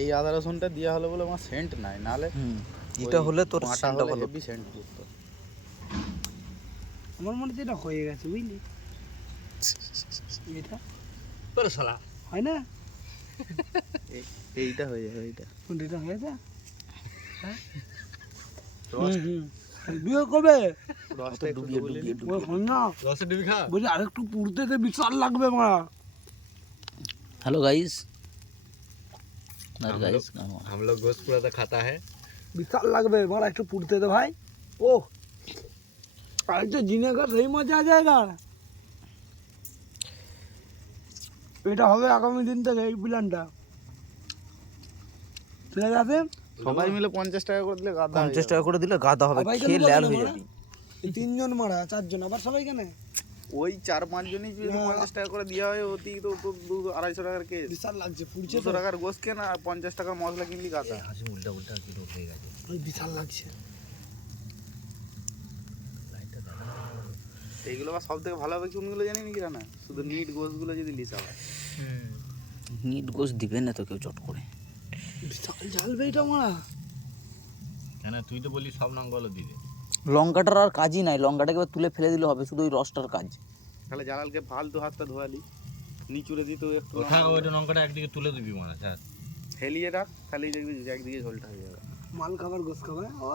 এই আদা রসুনটা দেওয়া হলো বলে আমার সেন্ট নাই, নাহলে এটা হলে তোর মাটা সেন্টটা হলে ভালো। হেভি সেন্ট করতো। আমার মনে হচ্ছে এটা হয়ে গেছে বুঝলি, এটা তোর শালা হয় না, এইটা হয়ে যাবে, এইটা কোনটা হয়েছে? রস বিয়ে কবে? রসটা একটু ডুবিয়ে ডুবিয়ে ডুবিয়ে নিন। ডুবিয়ে। ওই হল না, রসে ডিবি খা। বলছি আরেকটু পুড়তে দে, বিশাল লাগবে মারা। হ্যালো গাইস, আর हम গাইস हम लोग गोश्त पूरा तो खाता है। বিশাল লাগবে মারা, একটু পুড়তে দে ভাই। ও আর তো জিনে का सही मजा आ जाएगा। এটা হবে আগামী দিন থেকে এই প্ল্যানটা, ঠিক আছে? সবাই মিলে 50 টাকা করে দিলে গাদা হয়ে 50 যাবে। টাকা করে দিলে গাদা হবে, সবাইকে খেয়ে দেবো ল্যাল কেন হয়ে মারা? যাবি। এই তিনজন মারা, চারজন, আবার সবাই কেন? ওই 4-5 জনই যদি না। 50 টাকা করে দেওয়া হয়, অতি তো 200-250 টাকার কেস। বিশাল লাগছে, পুড়ছে 200 তো, টাকার গোস্ত কেন আর 50 টাকার মশলা কিনলি গাদা। হাসি উল্টা উল্টা কি রোগ হয়ে গেছে। ওই বিশাল লাগছে। এইগুলো বা সব থেকে ভালো হবে কোনগুলো জানি নাকি না, শুধু নিট গোস্টগুলো যদি লিস হয়। নিট গোস দিবে না তো কেউ চট করে। বিশাল জ্বালবে এটা মারা। কেন তুই তো বলি সব নাঙ্গলও দিবে। লঙ্কাটার আর কাজই নাই, লঙ্কাটাকে এবার তুলে ফেলে দিলে হবে, শুধু ওই রসটার কাজ। তাহলে জালালকে ফালতু হাতটা ধোয়ালি, নিচুরে দিত একটু ওঠা ওইটা লঙ্কাটা একদিকে তুলে দিবি মারা, স্যার। হেলিয়ে রাখ, খালি দেখবি একদিকে ঝোলটা হয়ে যাবে। মাল খাবার গোস খাবে। ও